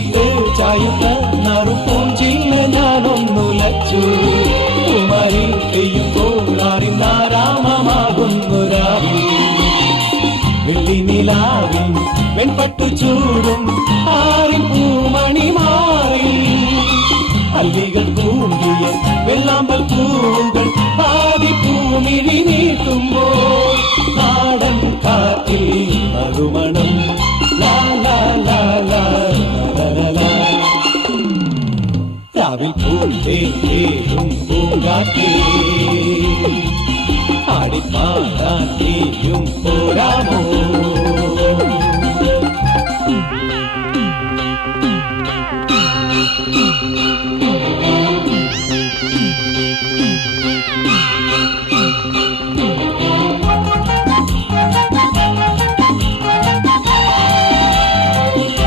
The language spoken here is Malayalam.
തീരത്ത് ചായുന്ന നറുപൂഞ്ചില്ല ഞാനൊന്നുലച്ചു. കുമാരി പെയ്യുമ്പോഴാറി നാരാമമാകുന്നൊരാവിൽ വെള്ളി നിലാവിൽ വെൺപട്ടു ചൂടും ആറിൻ പൂമണി മാറി അല്ലികൾ കൂടിയ വെള്ളാമ്പൽ പൂവുകൾ പാതി പൂമിഴി നീട്ടുമ്പോൾ നാടൻ കാറ്റിൽ നറുമണം ലാ ലാ ലാ ലാ ലാ. രാവിൽ പൂന്തേരും പൂങ്കാറ്റേ ആടിപ്പാടാൻ നീയും പോരാമോ?